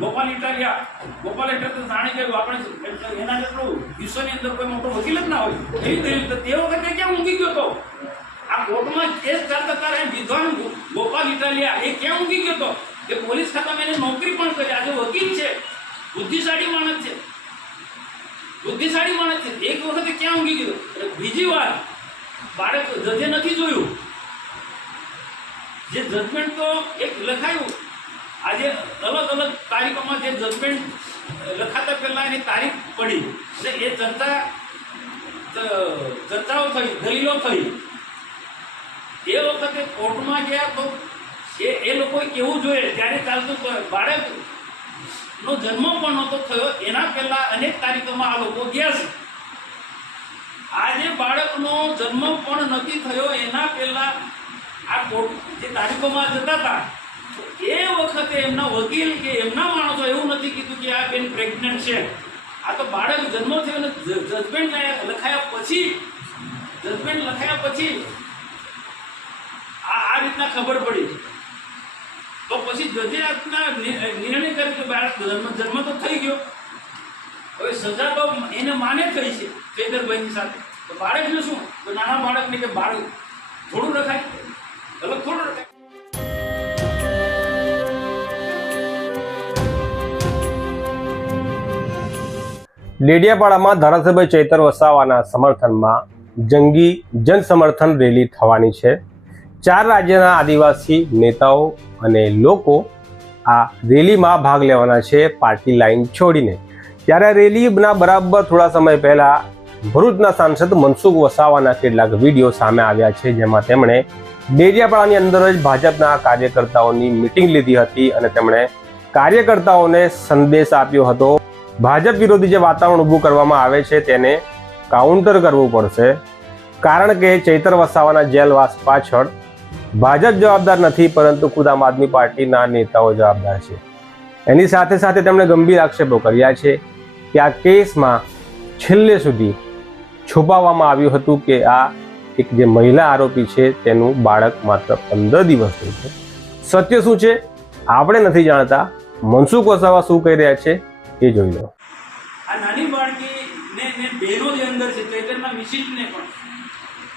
ગોપાલ ઇટાલિયા તો જાણે કે આપણે એના જેટલો વિશ્વની અંદર કોઈ મોટો વકીલ જ ના હોય એવી રીતે તે વખતે ક્યાં ઊંઘી ગયો હતો? આ કોર્ટમાં કેસ ચાલતા ત્યારે વિદ્વાન ગોપાલ ઇટાલિયા એ ક્યાં ઊંઘી ગયો હતો? કે પોલીસ ખાતામાં એને નોકરી પણ કરી, આજે વકીલ છે, બુદ્ધિશાળી માણસ છે, એક વખતે ક્યાં ઊંઘી ગયો? બીજી વાર બાળક જજે નથી જોયું, જે જજમેન્ટ તો એક લખાયું, આજે અલગ અલગ તારીખોમાં જે જજમેન્ટ લખાતા પહેલા એની તારીખ પડી એટલે એ ચર્ચાઓ થઈ, દલીલો થઈ. એ વખતે કોર્ટમાં ગયા તો એ લોકોએ કેવું જોઈએ ત્યારે ચાલતું બાળકનો જન્મ પણ નહોતો થયો, એના પહેલા અનેક તારીખોમાં આ લોકો ગયા છે. આજે બાળકનો જન્મ પણ નથી થયો એના પહેલા આ કોર્ટ જે તારીખોમાં જતા હતા એ વખતે એમના વકીલ કે એમના માણસો એવું નથી કીધું કે આ બેન પ્રેગ્નન્ટ છે. આ તો બાળક જન્મ થયો અને જજમેન્ટ લખાયા પછી આ રીતના ખબર પડી. તો પછી જજે આજના નિર્ણય કર્યો કે બાળક જન્મ તો થઈ ગયો, હવે સજા તો એને માને થઈ છે ચૈતરભાઈની સાથે. તો બાળકને શું, તો નાના બાળકને કે બાળક થોડું રખાય, અલગ થોડું રખાય. ડેડિયાપાડામાં ધારાસભ્ય ચૈતર વસાવાના સમર્થનમાં જંગી જનસમર્થન રેલી થવાની છે. 4 રાજ્યના આદિવાસી નેતાઓ અને લોકો આ રેલીમાં ભાગ લેવાના છે પાર્ટી લાઈન છોડીને. ત્યારે રેલીના બરાબર થોડા સમય પહેલા ભરૂચના સાંસદ મનસુખ વસાવાના કેટલાક વિડીયો સામે આવ્યા છે, જેમાં તેમણે ડેડિયાપાડાની અંદર જ ભાજપના કાર્યકર્તાઓની મિટિંગ લીધી હતી અને તેમણે કાર્યકર્તાઓને સંદેશ આપ્યો હતો ભાજપ વિરોધી જે વાતાવરણ ઊભું કરવામાં આવે છે તેને કાઉન્ટર કરવું પડશે, કારણ કે ચૈતર વસાવાના જેલવાસ પાછળ ભાજપ જવાબદાર નથી પરંતુ ખુદ આમ આદમી પાર્ટીના નેતાઓ જવાબદાર છે. એની સાથે સાથે તેમણે ગંભીર આક્ષેપો કર્યા છે કે આ કેસમાં છેલ્લે સુધી છુપાવવામાં આવ્યું હતું કે આ એક જે મહિલા આરોપી છે તેનું બાળક માત્ર 15 દિવસનું છે. સત્ય શું છે આપણે નથી જાણતા. મનસુખ વસાવા શું કહી રહ્યા છે એ જોઈ લો. આ નાની બાળકી ને બહેનો જે અંદર છે, ચૈતરના મિસિસને પણ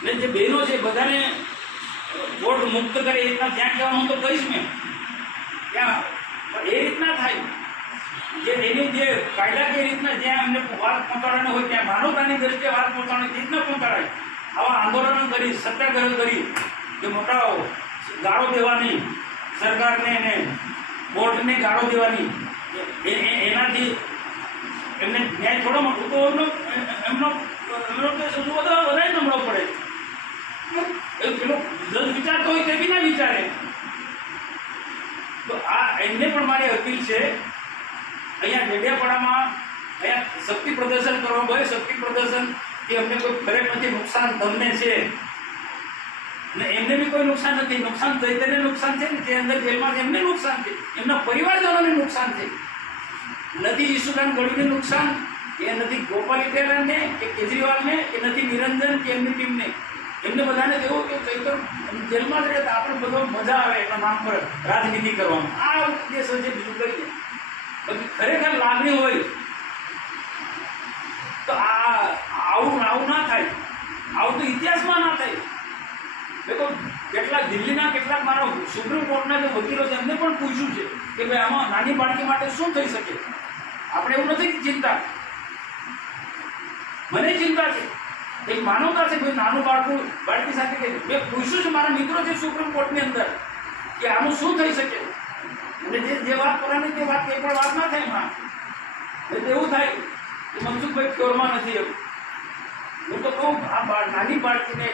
ને જે બહેનો છે બધાને વોટ મુક્ત કરે એ રીતના ત્યાં કહેવાનું તો કહીશ મેં ત્યાં, પણ એ રીતના થાય જે એની જે કાયદાકીય રીતના જ્યાં એમને વાત પહોંચાડવાની હોય ત્યાં માનવતાની દ્રષ્ટિએ વાત પહોંચાડવાની રીતના પહોંચાડાય. આવા આંદોલનો કરી, સત્યાગ્રહ કરી, જે મોટા ગાળો દેવાની સરકારને ને કોર્ટને ગાળો દેવાની, એનાથી એમને ન્યાય થોડો મળતો તો એમનો વધારે નમળો પડે. પેલો જજ વિચારતો હોય તે બી ના વિચારે. તો આ એમને પણ મારી અપીલ છે, અહીંયા ડેડિયાપાડામાં અહીંયા શક્તિ પ્રદર્શન કરવાનું હોય, શક્તિ પ્રદર્શન કે અમને કોઈ ફરક નથી, નુકસાન તમને છે ને એમને બી કોઈ નુકસાન નથી. નુકસાન ચૈતન્ય નુકસાન છે ને જે અંદર જેલમાં છે એમને નુકસાન છે, એમના પરિવારજનોને નુકસાન છે. નથી ઈશુદાન ગઢવીને નુકસાન, એ નથી ગોપાલ ઇટાલિયાને કે કેજરીવાલને, કે નથી નિરંજન કે એમની ટીમને. એમને બધાને એવું કે ચૈતર જેલમાં જ રહે તો આપણે બધો મજા આવે એના નામ પર રાજનીતિ કરવામાં. આ ઉદ્દેશ છે, બીજું કરીએ બાકી ખરેખર લાગણી હોય તો આવું ના થાય, આવું તો ઇતિહાસમાં ના થાય. દેખો કેટલાક દિલ્હીના કેટલાક મારા સુપ્રીમ કોર્ટના જે વકીલો છે એમને પણ પૂછ્યું છે કે ભાઈ આમાં નાની બાળકી માટે શું થઈ શકે. આપણે એવું નથી કે ચિંતા, મને ચિંતા છે, એક માનવતા છે. કોઈ નાનું બાળકી સાથે કે મેં પૂછ્યું છે, મારા મિત્રો છે સુપ્રીમ કોર્ટની અંદર કે આનું શું થઈ શકે, અને જે વાત કરવાની તે વાત એ પણ વાત ના થાય એમાં. એટલે એવું થાય કે મનસુખભાઈ ફ્યોરમાં નથી. એવું હું તો કહું આ નાની બાળકીને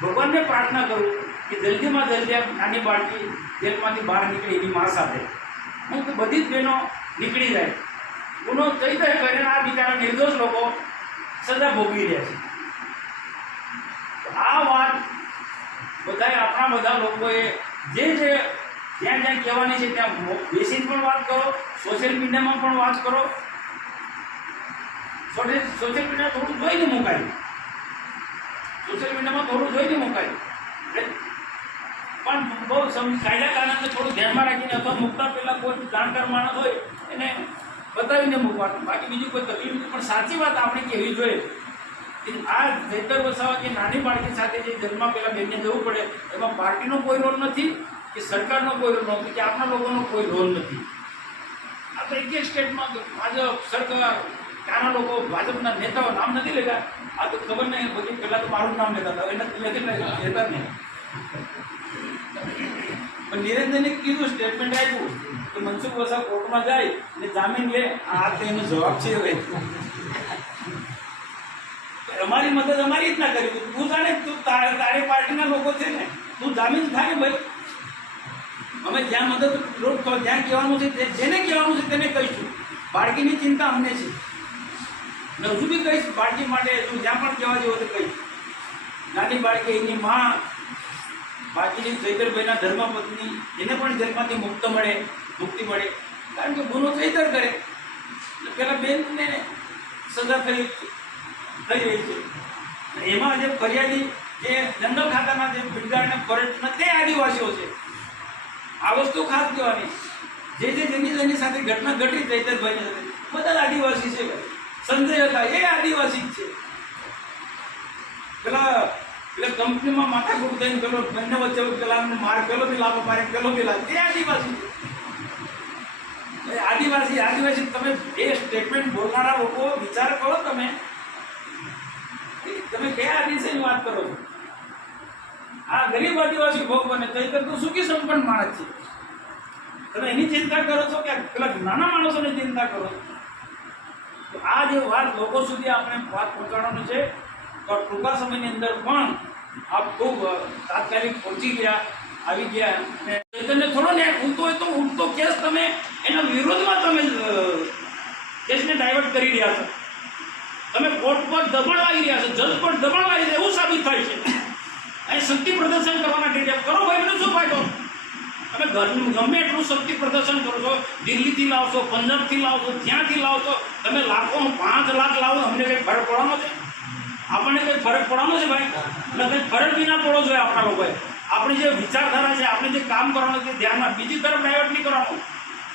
ભગવાનને પ્રાર્થના કરું કે જલ્દીમાં જલ્દી આ નાની બાળકી જેલમાંથી બહાર નીકળી એની મા સાથે. હું તો બધી જ બહેનો નીકળી જાય, ગુનો થઈ જાય કરીને આ બિચારા નિર્દોષ લોકો સજા ભોગવી રહ્યા છે. આ વાત બધાએ આપણા બધા લોકોએ જે જ્યાં કહેવાની છે ત્યાં બેસીને પણ વાત કરો, સોશિયલ મીડિયામાં પણ વાત કરો. સોશિયલ મીડિયા થોડું જોઈને મુકાય, સોશિયલ મીડિયામાં થોડું જોઈને મુકાય. પણ બહુ કાયદા કાનૂનને થોડું ધ્યાનમાં રાખીને અથવા મૂકતા પહેલાં કોઈ જાણકાર માણસ હોય એને બતાવીને મૂકવાનું, બાકી બીજું કોઈ તકલીફ નથી. પણ સાચી વાત આપણે કહેવી જોઈએ કે આ ચૈતર વસાવા કે નાની બાળકી સાથે જે જન્મ પહેલાં બેનને જવું પડે, એમાં પાર્ટીનો કોઈ રોલ નથી કે સરકારનો કોઈ રોલ નથી કે આપણા લોકોનો કોઈ રોલ નથી. આ તો એક સ્ટેટમાં ભાજપ સરકાર, ત્યાંના લોકો ભાજપના નેતાઓ નામ નથી લેતા. આ તો ખબર નહીં, બધી પહેલાં તો મારું નામ લેતા હતા, એને લેતા નહીં. પણ નિરંજને કીધું, સ્ટેટમેન્ટ આપ્યું કે મનસુખ વસાવા કોર્ટમાં જાય ને જામીન લે, આ તો એનો જવાબ છે. હવે અમારી મદદ અમારી રીતના કરી, તું જાણે, તું તારી પાર્ટીના લોકો છે ને, તું જામીન થાય ને ભાઈ. અમે જ્યાં મદદ જ્યાં કહેવાનું છે, જેને કહેવાનું છે તેને કહીશું. બાળકીની ચિંતા અમને છે ને હજુ બી કહીશ બાળકી માટે, તું જ્યાં પણ કહેવા જેવો તો કહીશ. નાની બાળકી, એની માં, બાકીની ચૈતરભાઈના ધર્મપત્ની, એને પણ જેલમાંથી મુક્તિ મળે. કારણ કે ગુનો ચૈતર કરે એટલે પેલા બેનને સજા થઈ રહી છે. એમાં જે ફરિયાદી, જે જંગલ ખાતાના જે બિરદારને ફોરેસ્ટના તે આદિવાસીઓ છે. આ વસ્તુ ખાસ કહેવાની, જેની સાથે ઘટના ઘટી ચૈતરભાઈની સાથે, બધા જ આદિવાસી છે. સંજય હતા એ આદિવાસી જ છે. પેલા કંપનીમાં માથાકૂટ થઈને પેલો બંને વચ્ચે પેલા માર, પેલો બી લાભ મારે, પેલો બી લાભ, તે આદિવાસી છે. આદિવાસી તમે એ સ્ટેટમેન્ટ બોલનારા લોકો વિચાર કરો, તમે કયા આદિવાસીની વાત કરો છો? આ ગરીબ આદિવાસી ભોગ બને. ચૈતર તો સુખી સંપન્ન માણસ છે. તમે એની ચિંતા કરો છો કે પેલા નાના માણસોની ચિંતા કરો છો? તો આ જે વાત લોકો સુધી આપણે વાત પહોંચાડવાનું છે. તો ટૂંકા સમયની અંદર પણ આપ ખૂબ તાત્કાલિક પહોંચી ગયા, આવી ગયા. અને ચૈતરને થોડો ને ઉઠતો હોય તો ઉઠતો કેસ તમે એના વિરોધમાં તમે કેસને ડાયવર્ટ કરી રહ્યા છો. તમે કોર્ટ પર દબાણ લાવી રહ્યા છો, જજ પર દબાણ લાવી રહ્યા, એવું સાબિત થાય છે. અહીં શક્તિ પ્રદર્શન કરવાના ટેટે કરો ભાઈ, એનો શું ફાયદો? તમે ગમે એટલું શક્તિ પ્રદર્શન કરો છો, દિલ્હીથી લાવશો, પંજાબથી લાવશો, જ્યાંથી લાવશો, તમે લાખો 5 લાખ લાવો, અમને કંઈ ફરક પડવાનો છે? આપણને કંઈ ફરક પડવાનો છે ભાઈ? એટલે કંઈ ફરક બી ના પડવો જોઈએ આપણા લોકોએ. આપણી જે વિચારધારા છે, આપણે જે કામ કરવાનું છે, ધ્યાનમાં બીજી તરફ ડાયવર્ટ નહીં કરવાનું.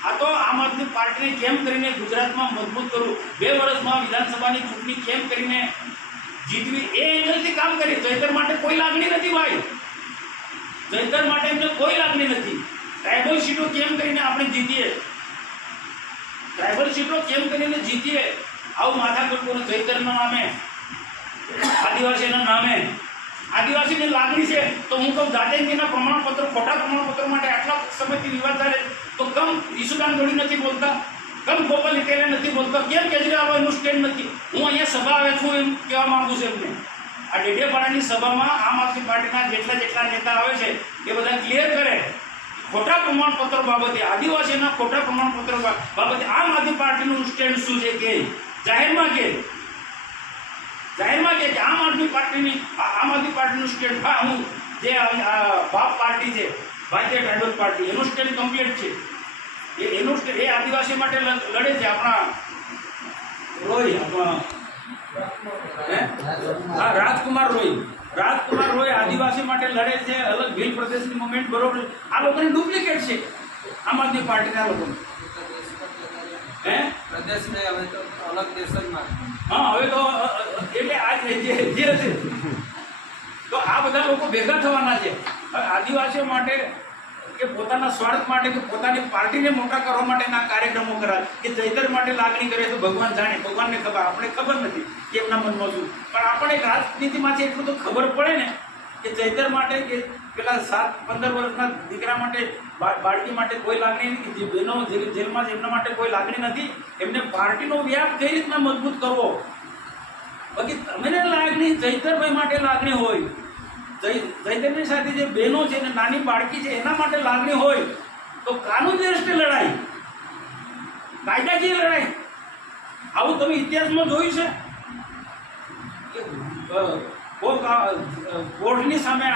આ તો આમ આદમી પાર્ટીને કેમ કરીને ગુજરાતમાં મજબૂત કરવું, 2 વર્ષમાં વિધાનસભાની ચૂંટણી કેમ કરીને જીતવી, એ એંગલથી કામ કરી. ચૈતર માટે કોઈ લાગણી નથી ભાઈ, ચૈતર માટે એમને કોઈ લાગણી નથી. ટ્રાઇબલ સીટો કેમ કરીને આપણે જીતીએ, આવું માથાકૂટ કરો ચૈતરના નામે, આદિવાસીના નામે. આદિવાસીની લાગણી છે તો હું કહું, જાતિના પ્રમાણપત્રો, ખોટા પ્રમાણપત્રો માટે આટલા સમયથી વિવાદ ચાલે તો કમ ઈશુદાન જોડી નથી બોલતા, કમ ગોપાલ ઇટેલે નથી બોલતા, કેમ કેજરીવાલ એનું સ્ટેન્ડ નથી? હું અહીંયા સભા આવે છું એમ કહેવા માંગુ છું એમને. આ ડેડિયાપાડાની સભામાં આમ આદમી પાર્ટીના જેટલા નેતા આવે છે એ બધા ક્લિયર કરે ખોટા પ્રમાણપત્રો બાબતે, આદિવાસીના ખોટા પ્રમાણપત્રો બાબતે આમ આદમી પાર્ટીનું સ્ટેન્ડ શું છે કે જાહેરમાં કે આમ આદમી પાર્ટીનું સ્ટેન્ડ. હા, હું જે બાપ પાર્ટી છે, ભારતીય ટ્રાઇબલ પાર્ટી, એનું સ્ટેન્ડ કમ્પ્લીટ છે. એનું સ્ટેન્ડ એ આદિવાસી માટે લડે છે. આપણા રોય, રાજકુમાર રોય આદિવાસી માટે લડે છે. અલગ ભીલ પ્રદેશની મુવમેન્ટ બરોબર. આ લોકોની ડુપ્લિકેટ છે આમ આદમી પાર્ટીના લોકો. પ્રદેશ ને હવે તો અલગ દેશમાં. હા, હવે તો એટલે આ જે છે તો આ બધા લોકો ભેગા થવાના છે. આદિવાસીઓ માટે કે પોતાના સ્વાર્થ માટે કે પોતાની પાર્ટીને મોટા કરવા માટેના કાર્યક્રમો કરાય કે ચૈતર માટે લાગણી કરે તો ભગવાન જાણે, ભગવાનને ખબર, આપણે ખબર નથી કે એમના મનમાં શું. પણ આપણે રાજનીતિમાંથી એટલું તો ખબર પડે ને કે ચૈતર માટે કે પેલા 7-15 વર્ષના દીકરા માટે, બાળકી માટે કોઈ લાગણી નથી. જે બહેનો જેલમાં છે એમના માટે કોઈ લાગણી નથી. એમને પાર્ટીનો વ્યાપ કઈ રીતના મજબૂત કરવો, બાકી તમને લાગણી ચૈતરભાઈ માટે લાગણી હોય, ચૈતરની સાથે જે બહેનો છે ને નાની બાળકી છે એના માટે લાગણી હોય તો કાનૂન દ્રષ્ટિએ લડાઈ, કાયદાકીય લડાઈ. આવું તમે ઇતિહાસમાં જોયું છે કે કોર્ટની સામે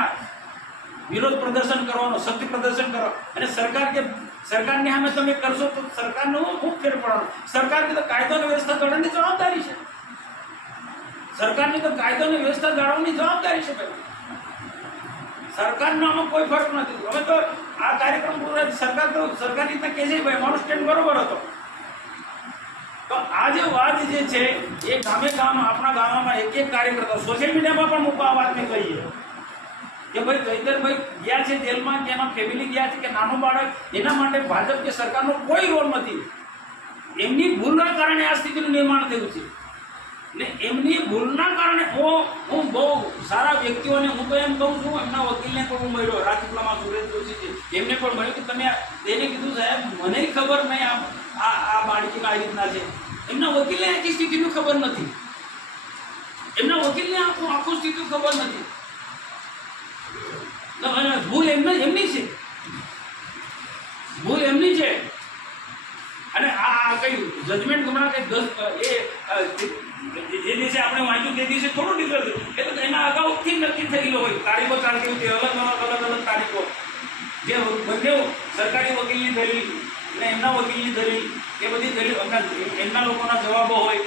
વિરોધ પ્રદર્શન કરવાનો, શક્તિ પ્રદર્શન કરો અને સરકારની સામે તમે કરશો તો સરકારને ખૂબ ફેર પડવાનો. સરકારની તો કાયદો અને વ્યવસ્થા જાળવવાની જવાબદારી છે. સરકારની તો કાયદો અને વ્યવસ્થા જાળવવાની જવાબદારી છે ભાઈ. સરકારનો આમાં કોઈ ફરક નથી. હવે તો આ કાર્યક્રમ પૂરો સરકાર તો સરકારી રીતે કહે છે ભાઈ મારો સ્ટેન્ડ બરોબર હતો. તો આ જે વાત જે છે એ ગામે ગામ આપણા ગામમાં એક કાર્યકર્તા સોશિયલ મીડિયામાં પણ મૂકવા આ વાતને કહીએ કે ભાઈ ચૈતરભાઈ ગયા છે જેલમાં કે એના ફેમિલી ગયા છે કે નાનું બાળક, એના માટે ભાજપ કે સરકારનો કોઈ રોલ નથી. એમની ભૂલના કારણે આ સ્થિતિનું નિર્માણ થયું છે ને એમની ભૂલના કારણે હું બહુ સારા વ્યક્તિઓને હું તો એમ કહું છું, એમના વકીલને પણ હું મળ્યો, રાજપીપળામાં સુરેશ જોશી છે, એમને પણ મળ્યું કે તમે એને કીધું સાહેબ મને ખબર નહીં આ બાળકી આ રીતના છે. એમના વકીલને આખી સ્થિતિનું ખબર નથી, એમના વકીલને આખું સ્થિતિ ખબર નથી. ભૂલ એમની છે, ભૂલ એમની છે. અને આ કઈ જજમેન્ટ હમણાં કઈ જે દિવસે આપણે વાંચ્યું તે દિવસે થોડું ડિફરન્સ થયું. એટલે એના અગાઉથી નક્કી થયેલો હોય, તારીખો ચાલતી હોય અલગ તારીખો, જે બંને સરકારી વકીલની દલીલ અને એમના વકીલની દલીલ એ બધી દલીલ એમના લોકોના જવાબો હોય,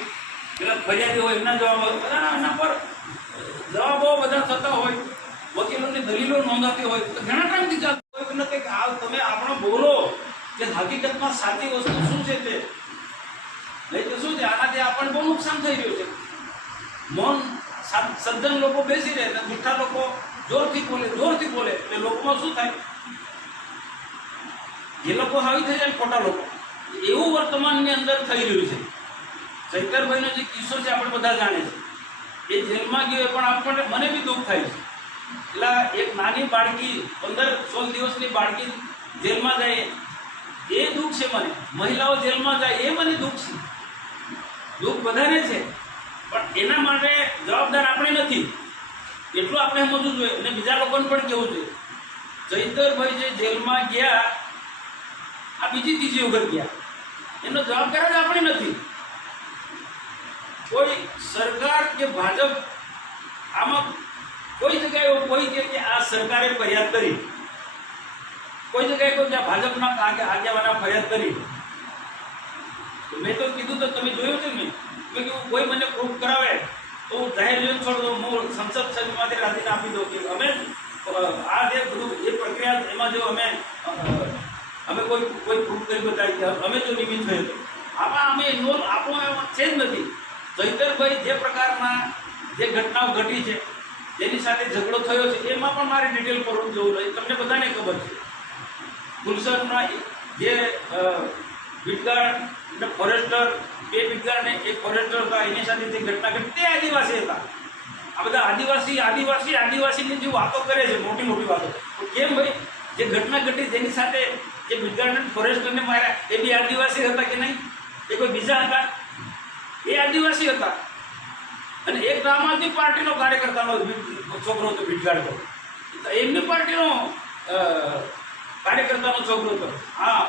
પેલા ફરિયાદી હોય એમના જવાબો હોય, બધાના એના પર જવાબો બધા થતા હોય, વકીલોની દલીલો નોંધાતી હોય. તો ઘણા ટાઈમથી ચાલતું હોય કે કંઈક આ તમે આપણો બોલો કે હકીકતમાં સાચી વસ્તુ શું છે તે નહીં તો શું છે આનાથી આપણને બહુ નુકસાન થઈ રહ્યું છે. મૌન સજ્જન લોકો બેસી રહે અને મીઠા લોકો જોરથી બોલે એટલે લોકોમાં શું થાય, એ લોકો હાવી થઈ જાય ખોટા લોકો. એવું વર્તમાનની અંદર થઈ રહ્યું છે. ચૈતરભાઈનો જે કિસ્સો છે આપણે બધા જાણે છે. એ જેલમાં ગયો પણ આપણને મને બી દુઃખ થાય છે. એટલે એક નાની બાળકી 15-16 દિવસની બાળકી જેલમાં જાય એ દુઃખ છે મને. મહિલાઓ જેલમાં જાય એ મને દુઃખ છે, દુઃખ બધાને છે. પણ એના માટે જવાબદાર આપણે નથી, એટલું આપણે સમજવું જોઈએ. અને બીજા લોકોને પણ કહેવું જોઈએ, ચૈતરભાઈ જે જેલમાં ગયા આ બીજી ત્રીજી વખત ગયા, એનો જવાબદાર જ આપણે નથી. કોઈ સરકાર કે ભાજપ આમાં કોઈ જગ્યાએ કોઈ કે આ સરકારે ફરિયાદ કરી, કોઈ જગ્યાએ કોઈ ત્યાં ભાજપના આગેવાના ફરિયાદ કરી. મેં તો કીધું તો તમે જોયું છે મેં કીધું કોઈ મને પ્રૂફ કરાવે તો હું જાહેર જીવન છોડ દઉં, હું સંસદ સભ્યમાંથી રાજીનામું આપી દઉં કે અમે આ જે બધું એ પ્રક્રિયા એમાં જો અમે કોઈ પ્રૂફ કરી બતાવી કે અમે જો નિમિત્ત થયો તો આમાં અમે ઇન્વોલ્વ આપણો એમાં છે જ નથી. ચૈતરભાઈ જે પ્રકારના જે ઘટનાઓ ઘટી છે, જેની સાથે ઝઘડો થયો છે, એમાં પણ મારે ડિટેલ કરવું જવું જોઈએ. તમને બધાને ખબર છે ગુલશનના જે બીટગાર્ડ અને ફોરેસ્ટર, 2 બીટગાર્ડ ને 1 ફોરેસ્ટર હતા, એની સાથે જે ઘટના ઘટી તે આદિવાસી હતા. આ બધા આદિવાસીની જે વાતો કરે છે, મોટી મોટી વાતો, તો કેમ ભાઈ જે ઘટના ઘટી જેની સાથે જે બીટગાર્ડ અને ફોરેસ્ટરને માર્યા એ બી આદિવાસી હતા કે નહીં? એ કોઈ બીજા હતા? એ આદિવાસી હતા. અને એક આમ આદમી પાર્ટીનો કાર્યકર્તાનો છોકરો હતો બીટગાર્ડ, તો એમની પાર્ટીનો કાર્યકર્તાનો છોકરો હતો. હા,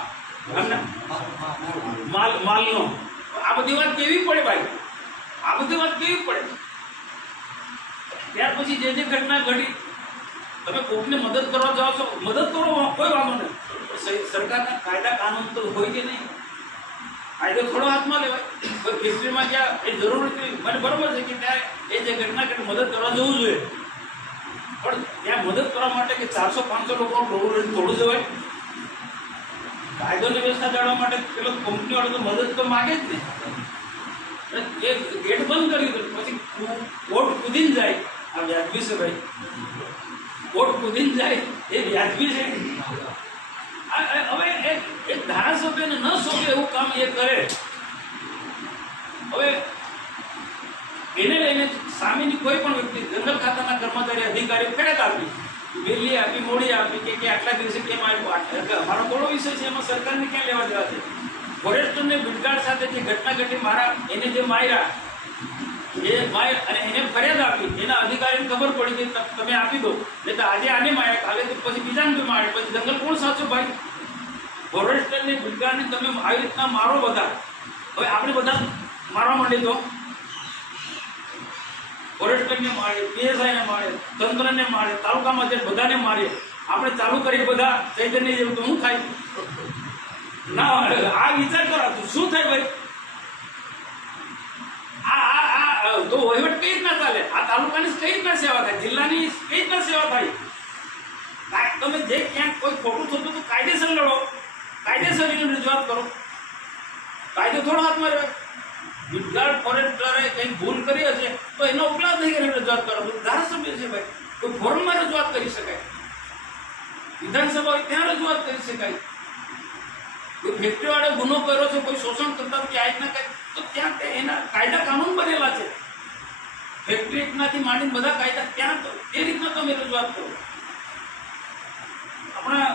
માલનો. આ બધી વાત કેવી પડે ભાઈ, આ બધી વાત કેવી પડે? ત્યાર પછી જે ઘટના ઘટી, તમે કોકને મદદ કરવા જાઓ છો, મદદ કરો, કોઈ વાંધો નહીં. સરકારના કાયદા કાનૂન તો હોય કે નહીં? કાયદો થોડો હાથમાં લેવાય. કોઈ ફેક્ટરીમાં ગયા એ જરૂર નથી, મને બરોબર છે કે ત્યાં એ જે ઘટના ઘટી મદદ કરવા જવું જોઈએ, પણ ત્યાં મદદ કરવા માટે કે 400-500 લોકો થોડું જવાય. કાયદોની વ્યવસ્થા જાળવવા માટે પેલો કંપની વાળો તો મદદ તો માગે જ નહીં. એ ગેટ બંધ કરી દો પછી કોર્ટ કૂદીને જાય, આ વ્યાજબી છે ભાઈ? કોર્ટ કૂદીને જાય એ વ્યાજબી છે? હવે એક ધારાસભ્યને ન સોંપે એવું કામ એ કરે. હવે એને લઈને સામેની કોઈ પણ વ્યક્તિ, જંગલ ખાતાના કર્મચારી અધિકારીઓ ફરિયાદ આપી, વહેલી આપી, મોડી આપી કે આટલા દિવસે કેમ આવ્યું? અમારો થોડો વિષય છે, એમાં સરકારને ક્યાં લેવા દેવા છે? ફોરેસ્ટરને બીટગાર્ડ સાથે જે ઘટના ઘટી, એને જે માર્યા એ અને એને ફરિયાદ આપી, એના અધિકારીને ખબર પડી કે તમે આપી દો, નહીં તો આજે આને માર્યા, કાલે પછી બીજાને બી મારે, પછી જંગલ કોણ સાચું ભાઈ? ફોરેસ્ટરને બીટગાર્ડને તમે આવી રીતના મારો બધા. હવે આપણે બધા મારવા માંડે તો ફોરેસ્ટરને મારે, પીએસઆઈને મારે, તંત્રને મારે, તાલુકામાં જે બધાને મારે, આપણે ચાલુ કરી બધા ચૈતન્ય જેવું તો હું થાય ના? આ વિચાર કરો શું થાય ભાઈ? તો વહીવટ કઈ રીતના ચાલે? આ તાલુકાની કઈ રીતના સેવા થાય? જિલ્લાની કઈ રીતના સેવા થાય? તમે જે ક્યાંક કોઈ ખોટું થતું તો કાયદેસર લડો, કાયદેસર એની રજૂઆત કરો. કાયદો થોડો હાથમાં રહે. ગુજગાર્ડ ફોરેસ્ટરે કંઈ ભૂલ કરી હશે તો એનો ઉપલા થઈ કરીને રજૂઆત કરો. ધારાસભ્ય છે ભાઈ, કોઈ ફોરમમાં રજૂઆત કરી શકાય, વિધાનસભા હોય ત્યાં રજૂઆત કરી શકાય. કોઈ ફેક્ટરીવાળો ગુનો કર્યો છે, કોઈ શોષણ કરતા ક્યાંક ના કંઈક, તો ત્યાં એના કાયદા કાનૂન બનેલા છે. ફેક્ટરી એકનાથી માંડીને બધા કાયદા ત્યાં તો એ રીતના તમે રજૂઆત કરો. આપણા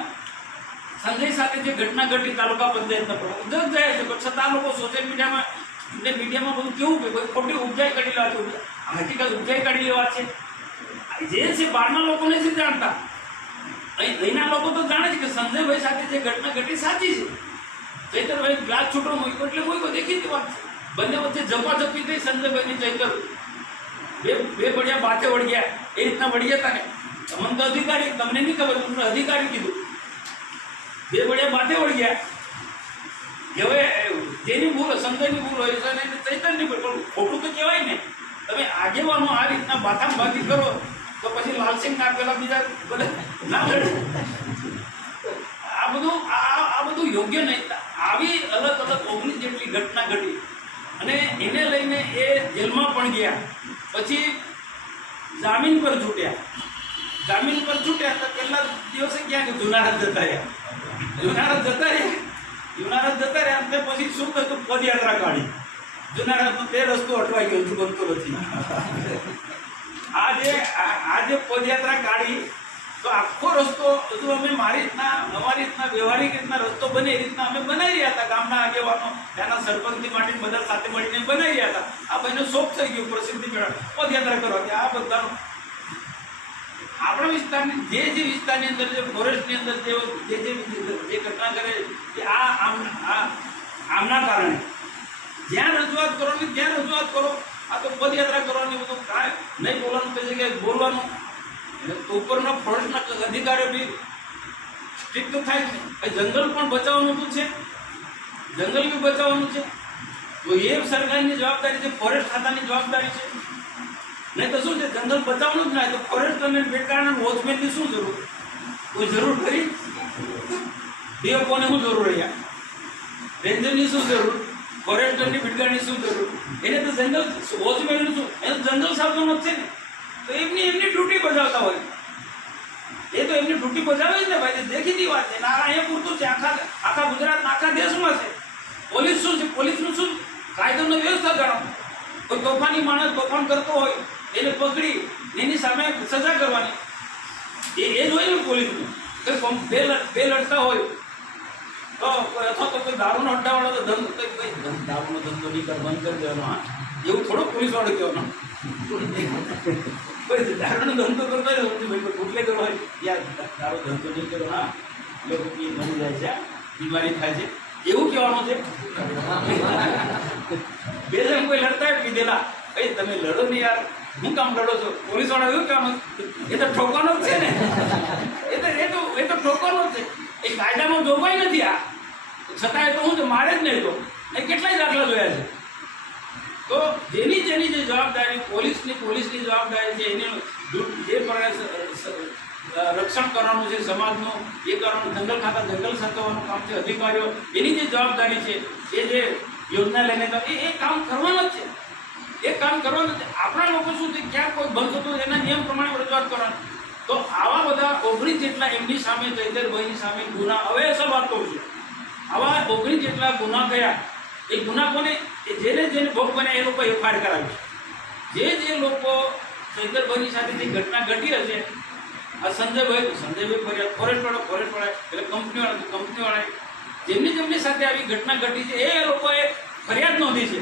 સંજય સાથે જે ઘટના ઘટી તાલુકા પંચાયતના પ્રમુખ જગ જાય છે, પણ છતાં લોકો સોશિયલ મીડિયામાં ને મીડિયામાં બધું કેવું કે કોઈ ખોટી ઉપજાઈ કાઢી લેવા છે, હકીકત ઉપજાઈ કાઢી લેવા છે. જે છે બહારના લોકોને નથી જાણતા, અહીંના લોકો તો જાણે છે કે સંજયભાઈ સાથે જે ઘટના ઘટી સાચી છે. ચૈતરભાઈ ગ્લાસ છૂટો મૂક્યો એટલે કોઈ દેખીતી વાત છે. બંને વચ્ચે ઝપાઝપી થઈ સંજયભાઈની ચૈતર બે બળિયા બાતે વળગ્યા, એ રીતના વળગ્યા હતા ને. તમને તો અધિકારી, તમને નહીં ખબર, તમને અધિકારી કીધું બે બળિયા બાતે વળગ્યા. હવે જેની ભૂલ સંજયની ભૂલ હોય છે ને ચૈતરની ભૂલ, પણ ખોટું તો કહેવાય ને. તમે આગેવાનો આ રીતના બાથામબાજી કરો તો પછી લાલસિંહ ના પેલા બીજા ભલે ના લડે. આ બધું યોગ્ય નહીં. આવી અલગ અલગ 19 જેટલી ઘટના ઘટી અને એને લઈને એ જેલમાં પણ ગયા. પછી જામીન પર છૂટ્યા. જામીન પર છૂટ્યા તો પહેલા દિવસે ક્યાં જુનાગઢ જતા રહ્યા. જુનાગઢ જતા રહ્યા અને પછી શું થતું, પદયાત્રા કાઢી. જુનાગઢનો તે રસ્તો અટવાઈ ગયો, બનતો નથી. આ જે પદયાત્રા કાઢી તો આખો રસ્તો હજુ અમે અમારી રીતના વ્યવહારિક રીતના રસ્તો બને એ રીતના અમે બનાવી રહ્યા હતા. ગામના આગેવાનો, ત્યાંના સરપંચથી માંડીને બધા સાથે મળીને બનાવી રહ્યા હતા. આ ભાઈનો શોખ થઈ ગયો પ્રસિદ્ધિ મેળવવા, પદયાત્રા કરવાથી. આ બધાનો આપણા વિસ્તારની જે વિસ્તારની અંદર જે ફોરેસ્ટની અંદર જે ઘટના કરે કે આમના કારણે જ્યાં રજૂઆત કરવાની ત્યાં રજૂઆત કરો. આ તો પદયાત્રા કરવાની બધું કાંઈ નહીં બોલવાનું, તે જગ્યાએ બોલવાનું. તો ઉપરના ફોરેસ્ટના અધિકારીઓ બી સ્ટ્રિક્ટ થાય છે. જંગલ પણ બચાવવાનું છે, જંગલ બી બચાવવાનું છે. તો એ સરકારની જવાબદારી છે, ફોરેસ્ટ ખાતાની જવાબદારી છે. નહીં તો શું છે, જંગલ બચાવવાનું જ ના. તો ફોરેસ્ટ અને બેટગાર્ડન વોચમેનની શું જરૂર? કોઈ જરૂર ખરી? ડીએફઓને શું જરૂર રહ્યા? રેન્જરની શું જરૂર? ફોરેસ્ટરની બેટગાર્ડની શું જરૂર? એને તો જંગલ વોચમેનનું શું, એને જંગલ સાચવવાનું જ છે ને. તો એમની ડ્યુટી બજાવતા હોય, એ તો એમની ડ્યુટી બજાવે જ ને ભાઈ. દેખીતી વાત છે. અહીંયા પૂરતું છે, આખા ગુજરાતના આખા દેશમાં છે. પોલીસ શું છે, પોલીસનું શું? કાયદોનો વ્યવસ્થા જાણો. કોઈ તોફાની માણસ તોફાન કરતો હોય એને પકડી એની સામે સજા કરવાની, એ જ હોય ને પોલીસનું. બે લડતા હોય તો અથવા તો કોઈ દારૂનો અડ્ડાવાળો તો દારૂનો ધંધો નહીં કર, બંધ કરી દેવાનો. હા, એવું થોડો પોલીસ વાળો કહેવાનો. દારૂનો ધંધો કરતો હોય ભાઈ એટલે કરવા યાર દારૂ ધંધો નહીં કરો. હા, લોકો બની જાય છે, બીમારી થાય છે, એવું કહેવાનું છે. બે જણ કોઈ લડતા હોય પીધેલા, ભાઈ તમે લડો ને યાર, હું કામ લડો છો? પોલીસ વાળા એવું કહેવાનું, એ તો ઠોકવાનો જ છે ને. એ તો ઠોકવાનો જ છે. એ કાયદામાં જોગવાઈ નથી. આ છતાં એ તો હું મારે જ નહીં. તો એ કેટલાય દાખલા જોયા છે. તો જેની જે જવાબદારી પોલીસની જવાબદારી છે, એને જે રક્ષણ કરવાનું છે સમાજનું, એ કરવાનું. જંગલ ખાતા જંગલ સાચવવાનું કામ છે. અધિકારીઓ એની જે જવાબદારી છે, એ જે યોજના લઈને એ કામ કરવાનું જ છે. એ કામ કરવાનું છે. આપણા લોકો શું છે, ક્યાં કોઈ બંધ થતું એના નિયમ પ્રમાણે રજૂઆત કરવાની. તો આવા બધા 19 જેટલા એમની સામે, ચૈતરભાઈની સામે ગુના, હવે અસલ વાત કહું છું, આવા 19 જેટલા ગુના થયા. એ ગુના કોને, જેને ભોગ બન્યા એ લોકો એફઆઈઆર કરાવી. જે લોકો ચૈતરભાઈની સાથે જે ઘટના ઘટી હશે, આ સંજયભાઈ ફરિયાદ, ફોરેસ્ટવાળા એટલે કંપનીવાળા જેમની સાથે આવી ઘટના ઘટી છે, એ લોકોએ ફરિયાદ નોંધી છે.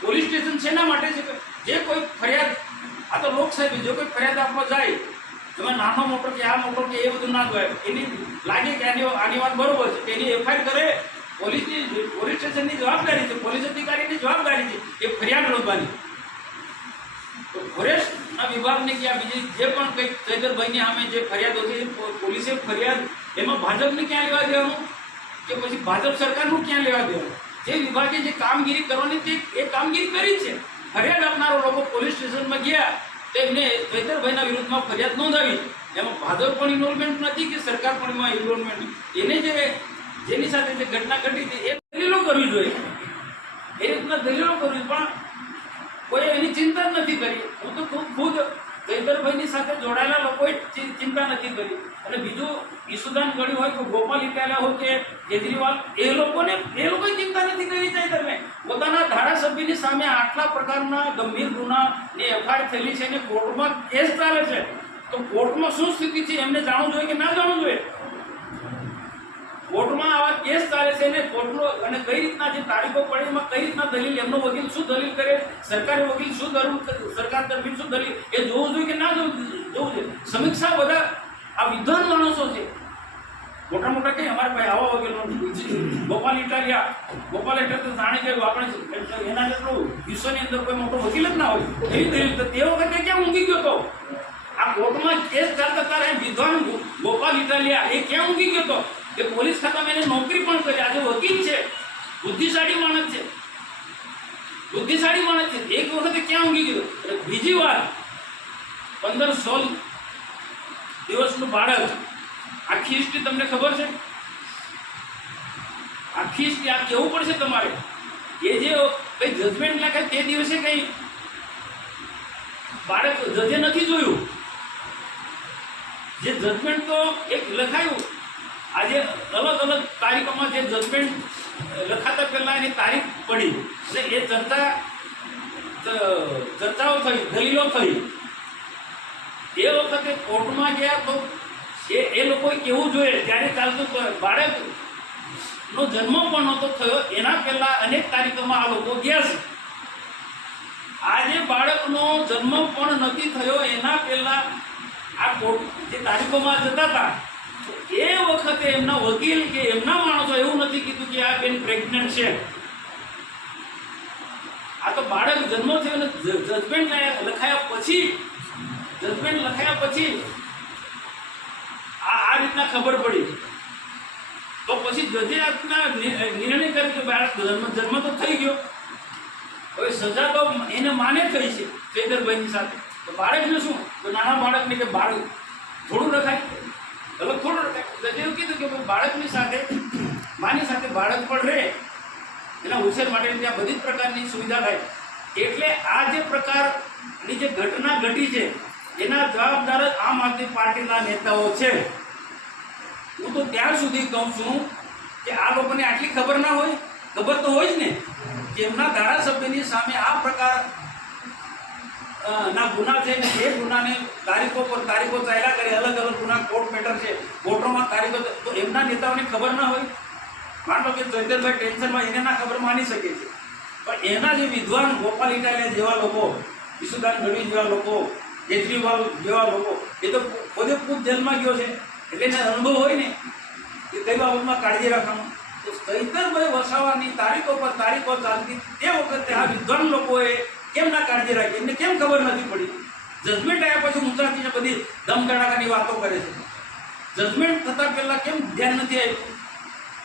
પોલીસ સ્ટેશન શેના માટે છે? જે કોઈ ફરિયાદ, આ તો લોકસાહેબ, જો કોઈ ફરિયાદ આપવા જાય, તમે નાનો મોટો કે આ મોટો કે એ બધું ના જોવાય. એની લાગે કે આની વાત બરોબર છે, એની એફઆઈઆર કરે. પોલીસ સ્ટેશનની જવાબદારી છે, પોલીસ અધિકારીની જવાબદારી છે એ ફરિયાદ નોંધવાની. તો ફોરેસ્ટના વિભાગને કે આ બીજી જે પણ કંઈક ચૈતરભાઈની સામે જે ફરિયાદો છે, પોલીસે ફરિયાદ એમાં ભાજપને ક્યાં લેવા દેવાનું કે પછી ભાજપ સરકારનું ક્યાં લેવા દેવાનું? જે વિભાગે જે કામગીરી કરવાની તે એ કામગીરી કરી છે. ફરિયાદ આપનારો લોકો પોલીસ સ્ટેશનમાં ગયા, તેમને ચૈતરભાઈના વિરુદ્ધમાં ફરિયાદ નોંધાવી, એમાં ભાજપ પણ ઇન્વોલ્વમેન્ટ નથી કે સરકાર પણ એમાં ઇન્વોલ્વમેન્ટ. એને જેની સાથે જે ઘટના ઘટી છે એ દલીલો કરવી જોઈએ, એ રીતના દલીલો કરવી, પણ કોઈ એની ચિંતા જ નથી કરી. હું તો ખુદ જયદરભાઈની સાથે જોડાયેલા લોકોએ ચિંતા નથી કરી. અને બીજું ઈસુદાન ગઢવી હોય કે ગોપાલ ઇટાલિયા હોય કે કેજરીવાલ, એ લોકોએ ચિંતા નથી કરી. જયદરભાઈ પોતાના ધારાસભ્યની સામે આટલા પ્રકારના ગંભીર ગુનાની એફઆઈઆર થયેલી છે અને કોર્ટમાં કેસ ચાલે છે, તો કોર્ટમાં શું સ્થિતિ છે એમને જાણવું જોઈએ કે ના જાણવું જોઈએ? કોર્ટમાં આવા કેસ ચાલે છે ને કોર્ટનો અને કઈ રીતના જે તારીખો પડે એમાં કઈ રીતના દલીલ, એમનો વકીલ શું દલીલ કરે, સરકારી વકીલ શું સરકાર તરફી શું દલીલ, એ જોવું જોઈએ કે ના જોવું જોઈએ? સમીક્ષા બધા આ વિદ્વાન માણસો છે, મોટા મોટા કઈ અમારે ભાઈ આવા વકીલો ગોપાલ ઇટાલિયા તો જાણે કે આપણે એના જેટલું વિશ્વની અંદર કોઈ મોટો વકીલ જ ના હોય એવી દલીલ. તે વખતે ક્યાં ઊંઘી ગયો હતો? આ કોર્ટમાં કેસ ચાલતા ત્યારે વિદ્વાન ગોપાલ ઇટાલિયા એ ક્યાં ઊંઘી ગયો હતો? કે પોલીસ ખાતામાં એને નોકરી પણ કરી, આજે વકીલ છે, બુદ્ધિશાળી માણસ છે, એક વખતે ક્યાં ઊંઘી ગયો? બીજી વાર 15-16 દિવસનું બાળક, આખી હિસ્ટ્રી તમને ખબર છે? આખી હિસ્ટ્રી આ કેવું પડશે તમારે. એ જે કઈ જજમેન્ટ લખે તે દિવસે કઈ બાળક જજે નથી જોયું. જે જજમેન્ટ તો એક લખાયું, આજે અલગ અલગ તારીખોમાં જે જજમેન્ટ લખાતા પહેલા એની તારીખ પડી એટલે એ ચર્ચાઓ થઈ, દલીલો થઈ. એ વખતે કોર્ટમાં ગયા તો એ લોકોએ કેવું જોઈએ ત્યારે ચાલતું બાળકનો જન્મ પણ નહોતો થયો, એના પહેલા અનેક તારીખોમાં આ લોકો ગયા છે. આજે બાળકનો જન્મ પણ નથી થયો એના પહેલા આ કોર્ટ જે તારીખોમાં જતા હતા એ વખતે એમના વકીલ કે એમના માણસો એવું નથી કીધું કે આ બેન પ્રેગ્નન્ટ છે. આ તો બાળક જન્મ થયો અને જજમેન્ટ લખાયા પછી આ રીતના ખબર પડી. તો પછી જજે આજના નિર્ણય કર્યો કે બાળક જન્મ તો થઈ ગયો, હવે સજા તો એને માને થઈ છે જયદરભાઈની સાથે. તો બાળકને શું, તો નાના બાળકને કે બાળક થોડું રખાય, અલગ થોડું રખાય. એવું કીધું કે બાળકની સાથે માની સાથે બાળક પણ રહે, એના ઉછેર માટે ત્યાં બધી જ પ્રકારની સુવિધા થાય. એટલે આ જે પ્રકારની જે ઘટના ઘટી છે એના જવાબદાર જ આમ આદમી પાર્ટીના નેતાઓ છે. હું તો ત્યાં સુધી કહું છું કે આ લોકોને આટલી ખબર ના હોય, ખબર તો હોય જ ને કે એમના ધારાસભ્યની સામે આ પ્રકાર ના ગુના છે ને એ ગુનાને તારીખો પર તારીખો ચાલ્યા કરે, અલગ અલગ ગુના કોર્ટ મેટર છે, કોર્ટોમાં તારીખો, તો એમના નેતાઓને ખબર ના હોય. માન લો કે જયદરભાઈ ટેન્શનમાં એને ના ખબર માની શકે છે, પણ એના જે વિદ્વાન ગોપાલ ઇટાલિયા જેવા લોકો, ઈસુદાન ગઢવી જેવા લોકો, કેજરીવાલ જેવા લોકો, એ તો પોતે ખુદ જેલમાં ગયો છે એટલે એને અનુભવ હોય ને કે કઈ બાબતમાં કાળજી રાખવાનું. તો ચૈતરભાઈ વસાવાની તારીખો પર તારીખો ચાલતી તે વખતે આ વિદ્વાન લોકોએ કેમ ના કાળજી રાખી? એમને કેમ ખબર નથી પડી? જજમેન્ટ આવ્યા પછી ઊંચાથી બધી ધમધડાકાની વાતો કરે છે. જજમેન્ટ થતાં પહેલાં કેમ ધ્યાન નથી આવ્યું?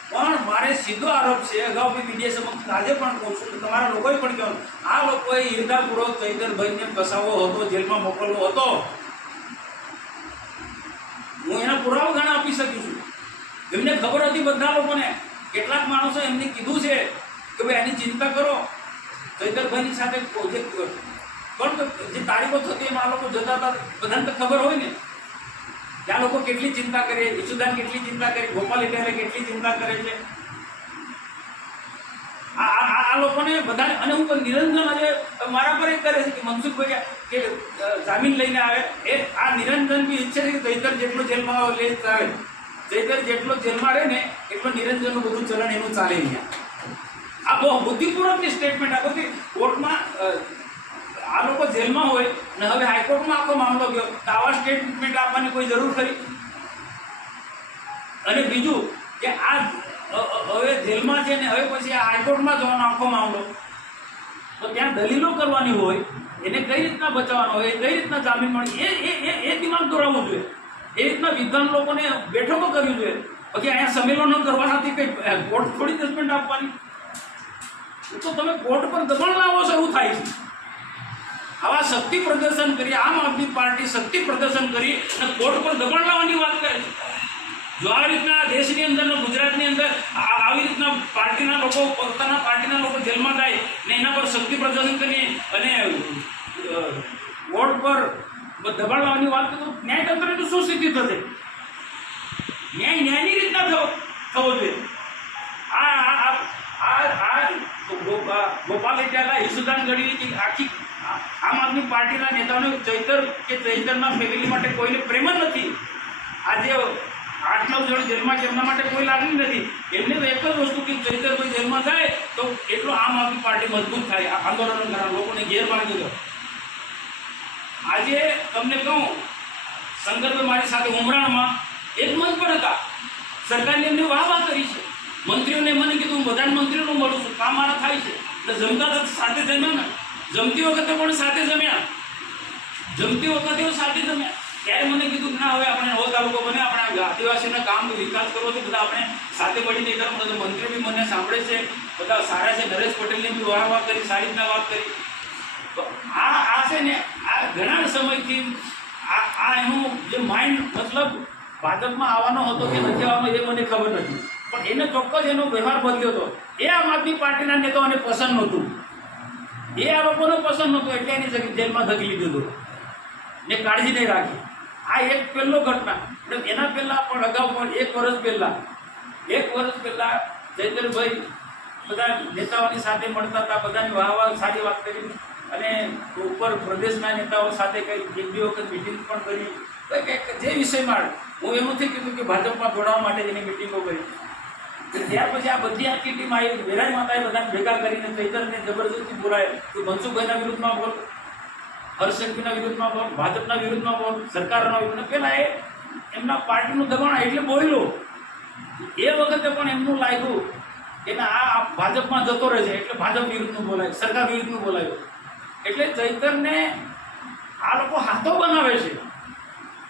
પણ મારે સીધો આરોપ છે, અગાઉ બી મીડિયા સમક્ષ આજે પણ કહું છું, તમારા લોકોએ પણ કહેવાનું, આ લોકોએ ઈર્દાપૂર્વક ચૈતરભાઈને ફસાવવો હતો, જેલમાં મોકલવો હતો. હું એના પુરાવા ઘણા આપી શકું છું. એમને ખબર હતી બધા લોકોને. કેટલાક માણસો એમને કીધું છે કે ભાઈ એની ચિંતા કરો, ચૈતરભાઈની સાથે પણ જે તારીખો થતી એમાં આ લોકો જતા હતા, બધાને તો ખબર હોય ને કે આ લોકો કેટલી ચિંતા કરે, ઈસુદાન કેટલી ચિંતા કરે, ગોપાલ ઇટાલિયા કેટલી ચિંતા કરે છે આ લોકોને બધાને. અને હું નિરંજન આજે મારા પર એ કરે છે કે મનસુખભાઈ કે જામીન લઈને આવે, એ આ નિરંજન બી ઈચ્છે છે કે ચૈતર જેટલો જેલમાં આવે, ચૈતર જેટલો જેલમાં રહે ને એટલો નિરંજનનું બધું ચલણ એનું ચાલે નહીં. આ બહુ બુદ્ધિપૂર્વકની સ્ટેટમેન્ટ. આ બધી કોર્ટમાં આ લોકો જેલમાં હોય ને હવે હાઈકોર્ટમાં આખો મામલો ગયો, તો આવા સ્ટેટમેન્ટ આપવાની કોઈ જરૂર ખરી? અને બીજું કે આ હવે જેલમાં છે ને હવે પછી આ હાઈકોર્ટમાં જવાનો આખો મામલો, તો ત્યાં દલીલો કરવાની હોય, એને કઈ રીતના બચાવવાનો હોય, કઈ રીતના જામીન મળે, એ દિમાગ દોરાવવું જોઈએ. એ રીતના વિદ્વાન લોકોને બેઠકો કરવી જોઈએ. પછી અહીંયા સંમેલનો કરવાનાથી કંઈ કોર્ટ થોડી જજમેન્ટ આપવાની. તો તમે કોર્ટ પર દબાણ લાવો છો એવું થાય છે. આવા શક્તિ પ્રદર્શન કરી આમ આદમી પાર્ટી શક્તિ પ્રદર્શન કરી અને કોર્ટ પર દબાણ લાવવાની વાત કરે છે. જો આ રીતના દેશની અંદર ને ગુજરાતની અંદર આવી રીતના પાર્ટીના લોકો પોતાના પાર્ટીના લોકો જેલમાં થાય ને એના પર શક્તિ પ્રદર્શન કરી અને કોર્ટ પર દબાણ લાવવાની વાત કરો, ન્યાયતંત્રની શું સ્થિતિ થશે? ન્યાયની રીતના થવો જોઈએ. ગોપાલ ઇટાલા, ઈશુદાન ગઢવી આખી આમ આદમી પાર્ટીના નેતાઓને ચૈતરના ફેમિલી માટે કોઈને પ્રેમ જ નથી. આજે 8-9 જણ જેલમાં છે એમના માટે કોઈ લાગણી નથી. એમને તો એક જ વસ્તુ કે ચૈતરભાઈ જેલમાં જાય તો એટલો આમ આદમી પાર્ટી મજબૂત થાય, આંદોલન કરનારા લોકોને ગેરમાર્ગે દો. આજે તમને કહું, શંકરભાઈ મારી સાથે ઉમરાણમાં એક મંચ પર હતા, સરકારની એમને વાહ કરી છે. મંત્રીઓને મને કીધું હું બધા મંત્રીઓને મળું છું, કામ મારા થાય છે. એટલે જમતા સાથે જમ્યા ને, જમતી વખતે પણ સાથે જમ્યા, ત્યારે મને કીધું ના હવે આપણે નવો તાલુકો બને, આપણે આદિવાસીના કામ વિકાસ કરવો છે, બધા આપણે સાથે મળીને કરવું. બધા મંત્રીઓ બી મને સાંભળે છે, બધા સારા છે. નરેશ પટેલને બી વાહ કરી, સારી રીતના વાત કરી. તો આ છે ને, આ ઘણા સમયથી આ એનું જે માઇન્ડ મતલબ ભાજપમાં આવવાનો હતો કે નથી આવવાનો એ મને ખબર નથી, પણ એને ચોક્કસ એનો વ્યવહાર બદલ્યો હતો. એ આમ આદમી પાર્ટીના નેતાઓને પસંદ નહોતું, એ આ લોકોને પસંદ નહોતું, એટલે એની જેલમાં ધકેલી દીધું ને કાળજી નહીં રાખી. આ એક પહેલો ઘટના. એટલે એના પહેલાં પણ અગાઉ પણ 1 વર્ષ પહેલાં ચૈતરભાઈ બધા નેતાઓની સાથે મળતા હતા, બધાની વાહ સારી વાત કરી અને ઉપર પ્રદેશના નેતાઓ સાથે કંઈ 1-2 વખત મિટિંગ પણ કરી. કંઈક જે વિષયમાં હું એમ નથી કીધું કે ભાજપમાં જોડાવા માટે એની મિટિંગો કરી. ત્યાર પછી આ બધી આખી ટીમ આવી, વેરાઈ માતાએ બધાને ભેગા કરીને ચૈતરને જબરદસ્તી બોલાય કે મનસુખભાઈના વિરુદ્ધમાં બોલ, હર્ષંકના વિરુદ્ધમાં બોલ, ભાજપના વિરુદ્ધમાં બોલ, સરકારના વિરુદ્ધમાં. પહેલાં એ એમના પાર્ટીનું દબાણ એટલે બોલ્યો. એ વખતે પણ એમનું લાગ્યું કે આ ભાજપમાં જતો રહે છે એટલે ભાજપ વિરુદ્ધનું બોલાય, સરકાર વિરુદ્ધનું બોલાયું. એટલે ચૈતરને આ લોકો હાથો બનાવે છે.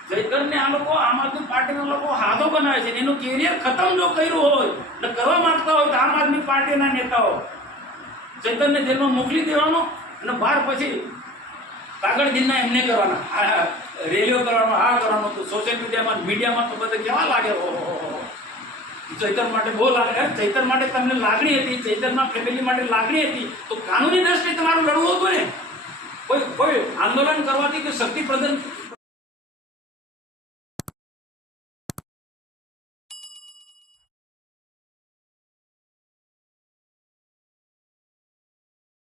ચૈતરને આ લોકો આમ આદમી પાર્ટીના લોકો હાથો બનાવે છે. એનું કેરિયર ખતમ જો કર્યું હોય એટલે કરવા માંગતા હોય તો આમ આદમી પાર્ટીના નેતાઓ ચૈતરને જેલમાં મોકલી દેવાનો અને બહાર પછી કાગળ દિનના એમને કરવાના, રેલીઓ કરવાનો, આ કરવાનો. તો સોશિયલ મીડિયામાં તો બધા કેવા લાગે, ચૈતર માટે બહુ લાગે. ચૈતર માટે તમને લાગણી હતી, ચૈતરના ફેમિલી માટે લાગણી હતી, તો કાનૂની દ્રષ્ટિએ તમારું લડવું હતું ને. કોઈ આંદોલન કરવાથી કે શક્તિ